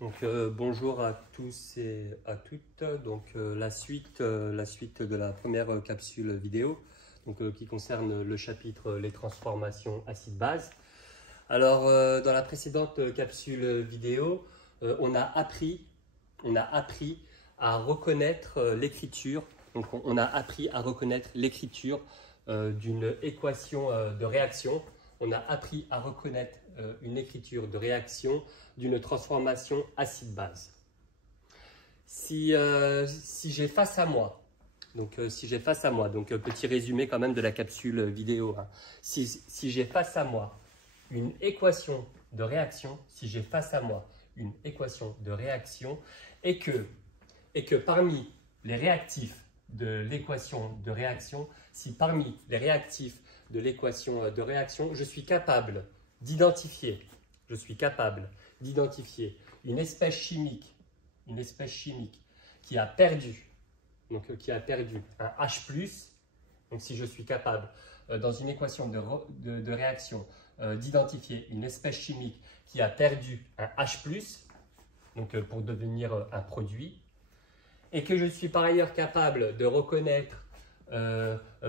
Bonjour à tous et à toutes. La suite de la première capsule vidéo qui concerne le chapitre les transformations acide-base. Alors dans la précédente capsule vidéo, on a appris à reconnaître l'écriture. Donc on a appris à reconnaître l'écriture d'une équation de réaction. On a appris à reconnaître une écriture de réaction d'une transformation acide-base. Si j'ai face à moi, petit résumé quand même de la capsule vidéo, hein. Si j'ai face à moi une équation de réaction, et que parmi les réactifs de l'équation de réaction, si parmi les réactifs de l'équation de réaction, je suis capable d'identifier une espèce chimique qui a perdu un H+, donc si je suis capable dans une équation de réaction d'identifier une espèce chimique qui a perdu un H+, pour devenir un produit, et que je suis par ailleurs capable de reconnaître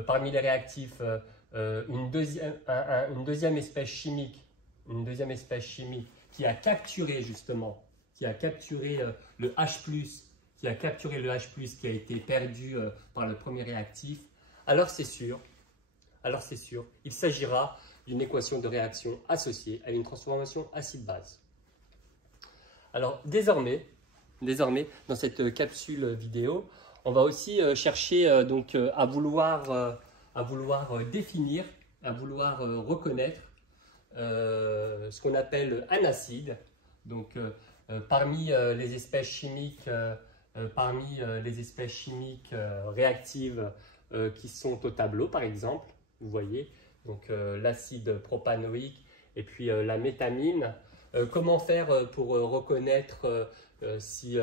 parmi les réactifs une deuxième espèce chimique qui a capturé le H+, qui a été perdu par le premier réactif, alors c'est sûr, il s'agira d'une équation de réaction associée à une transformation acide-base. Alors désormais, dans cette capsule vidéo, on va aussi chercher à vouloir définir, à vouloir reconnaître ce qu'on appelle un acide. Donc parmi les espèces chimiques, réactives qui sont au tableau, par exemple, vous voyez, donc l'acide propanoïque et puis la métamine. Comment faire pour reconnaître si,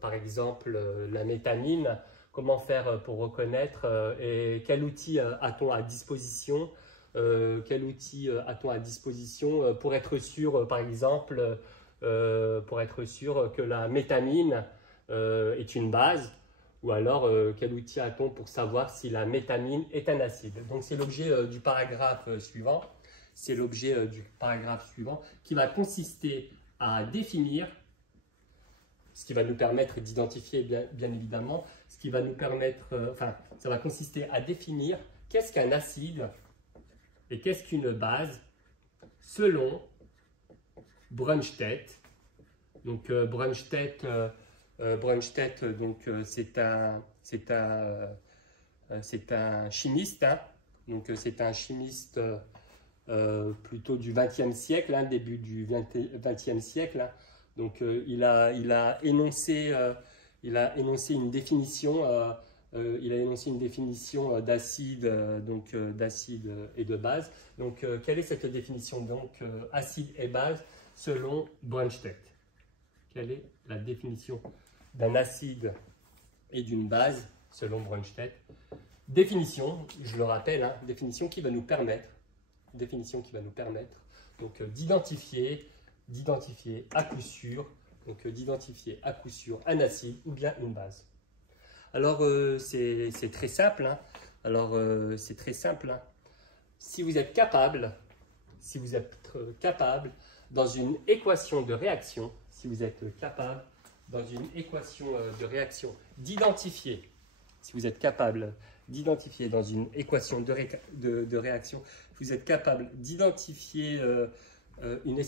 par exemple, la métamine, comment faire pour reconnaître et quel outil a-t-on à disposition pour être sûr, par exemple, que la métamine est une base, ou alors quel outil a-t-on pour savoir si la métamine est un acide. Donc c'est l'objet du paragraphe suivant. Qui va consister à définir, ce qui va nous permettre d'identifier bien évidemment, ça va consister à définir qu'est-ce qu'un acide et qu'est-ce qu'une base selon Brønsted. Donc Brønsted, c'est un chimiste, hein. Donc c'est un chimiste plutôt du XXe siècle, hein, début du XXe siècle. Hein. Donc il a énoncé une définition. D'acide, d'acide et de base. Donc, quelle est cette définition acide et base selon Brønsted? Quelle est la définition d'un acide et d'une base selon Brønsted? Définition, je le rappelle, hein, définition qui va nous permettre d'identifier à coup sûr, un acide ou bien une base. Alors c'est très simple, hein. Si vous êtes capable dans une équation de réaction, d'identifier une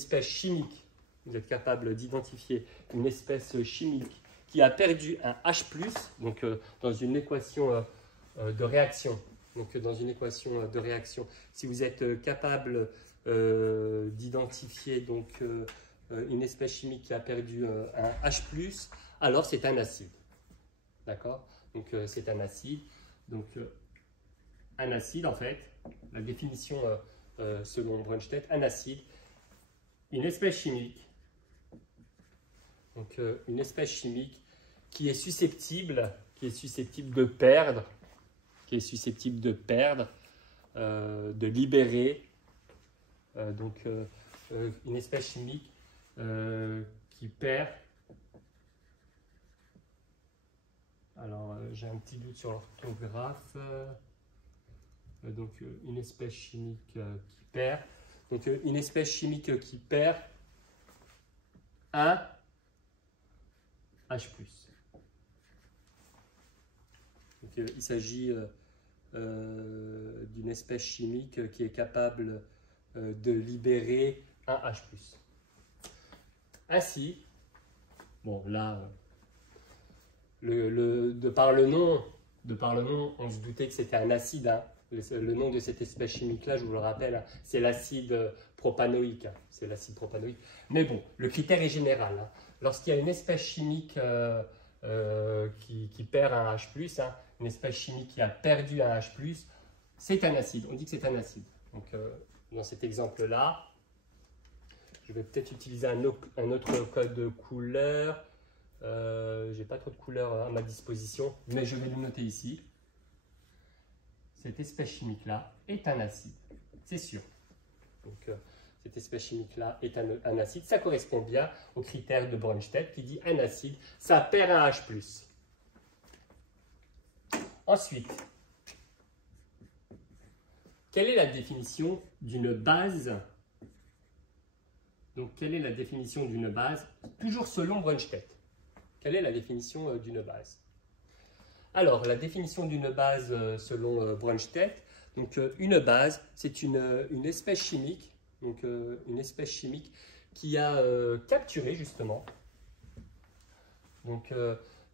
espèce chimique, qui a perdu un H+, dans une équation de réaction. Si vous êtes capable d'identifier une espèce chimique qui a perdu un H+, alors c'est un acide. D'accord? Donc c'est un acide. Donc un acide, en fait, la définition selon Brønsted, un acide, une espèce chimique. Donc une espèce chimique qui est susceptible de perdre, de libérer, une espèce chimique qui perd. Alors, j'ai un petit doute sur l'orthographe. Donc, une espèce chimique qui perd. Donc, une espèce chimique qui perd un H+. Donc, il s'agit d'une espèce chimique qui est capable de libérer un H+. Ainsi, bon là, de par le nom, on se doutait que c'était un acide. Hein. Le nom de cette espèce chimique-là, je vous le rappelle, hein, c'est l'acide propanoïque. Hein. C'est l'acide propanoïque. Mais bon, le critère est général. Hein. Lorsqu'il y a une espèce chimique qui perd un H+, hein, une espèce chimique qui a perdu un H+, c'est un acide. On dit que c'est un acide. Donc, dans cet exemple-là, je vais peut-être utiliser un autre code de couleur. Je n'ai pas trop de couleurs à ma disposition, mais je vais le noter ici. Cette espèce chimique-là est un acide, c'est sûr. Donc, cette espèce chimique-là est un acide. Ça correspond bien au critère de Bronsted qui dit un acide, ça perd un H+. Ensuite, quelle est la définition d'une base? Donc, quelle est la définition d'une base? Toujours selon Bronsted. Quelle est la définition d'une base? Alors, la définition d'une base selon Bronsted, donc une base, c'est une espèce chimique, donc une espèce chimique qui a capturé justement. Donc,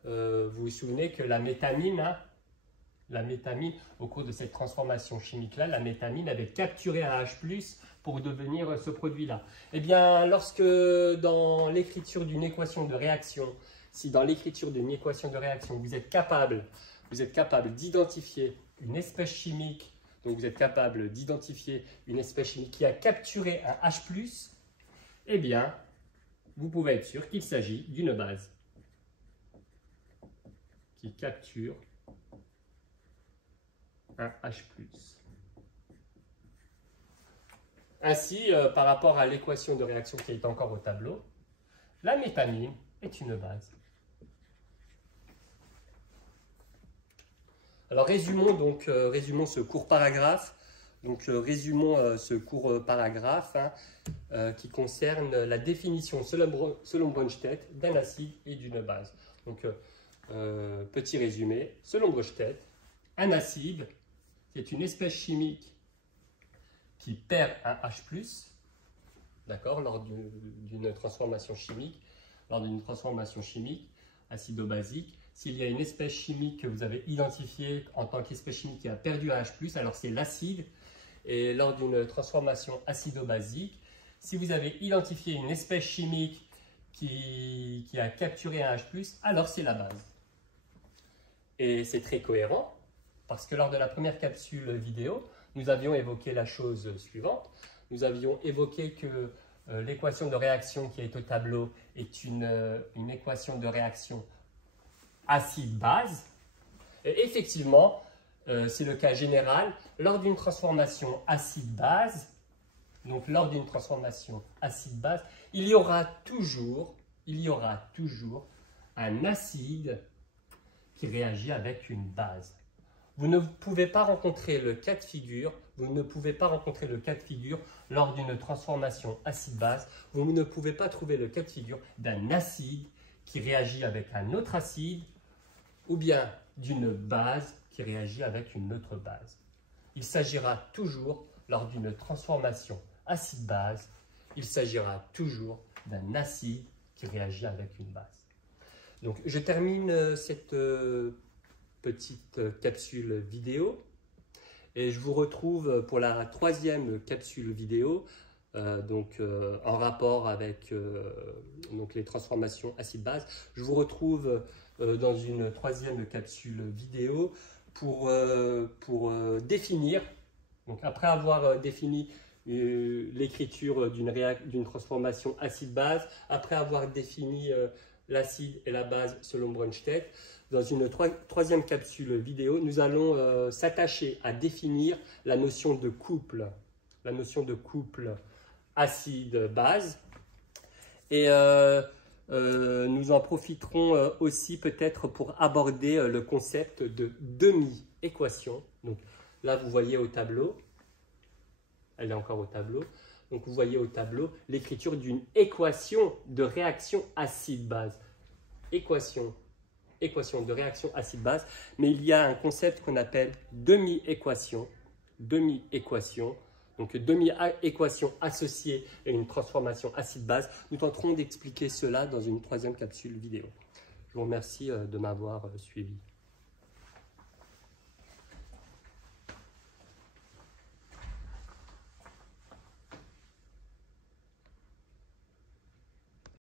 vous vous souvenez que la métamine, hein, au cours de cette transformation chimique-là, la métamine avait capturé un H+ pour devenir ce produit-là. Eh bien, lorsque dans l'écriture d'une équation de réaction, si dans l'écriture d'une équation de réaction, vous êtes capable d'identifier une espèce chimique, donc vous êtes capable d'identifier une espèce chimique qui a capturé un H+, eh bien, vous pouvez être sûr qu'il s'agit d'une base qui capture un H+. Ainsi, par rapport à l'équation de réaction qui est encore au tableau, la métamine est une base. Alors résumons ce court paragraphe. Donc résumons ce court paragraphe hein, qui concerne la définition selon Bronsted d'un acide et d'une base. Donc petit résumé, selon Bronsted, un acide c'est une espèce chimique qui perd un H+, d'accord, lors d'une transformation chimique, acido-basique. S'il y a une espèce chimique que vous avez identifiée en tant qu'espèce chimique qui a perdu un H+, alors c'est l'acide. Et lors d'une transformation acido-basique, si vous avez identifié une espèce chimique qui a capturé un H+, alors c'est la base. Et c'est très cohérent, parce que lors de la première capsule vidéo, nous avions évoqué la chose suivante. Nous avions évoqué que l'équation de réaction qui est au tableau est une équation de réaction acide-base. Et effectivement, c'est le cas général, lors d'une transformation acide-base, donc lors d'une transformation acide-base, il y aura toujours un acide qui réagit avec une base. Vous ne pouvez pas rencontrer le cas de figure, lors d'une transformation acide-base, vous ne pouvez pas trouver le cas de figure d'un acide qui réagit avec un autre acide ou bien d'une base qui réagit avec une autre base. Il s'agira toujours, lors d'une transformation acide-base, il s'agira toujours d'un acide qui réagit avec une base. Donc, je termine cette petite capsule vidéo et je vous retrouve pour la troisième capsule vidéo en rapport avec donc les transformations acide-base. Je vous retrouve dans une troisième capsule vidéo pour définir, donc après avoir défini l'écriture d'une transformation acide-base, après avoir défini l'acide et la base selon Bronsted, dans une troisième capsule vidéo, nous allons s'attacher à définir la notion de couple acide-base. Et nous en profiterons aussi peut-être pour aborder le concept de demi-équation. Donc là, vous voyez au tableau, elle est encore au tableau, donc vous voyez au tableau l'écriture d'une équation de réaction acide-base. Équation de réaction acide-base, mais il y a un concept qu'on appelle demi-équation. Donc demi-équation associée à une transformation acide-base. Nous tenterons d'expliquer cela dans une troisième capsule vidéo. Je vous remercie de m'avoir suivi.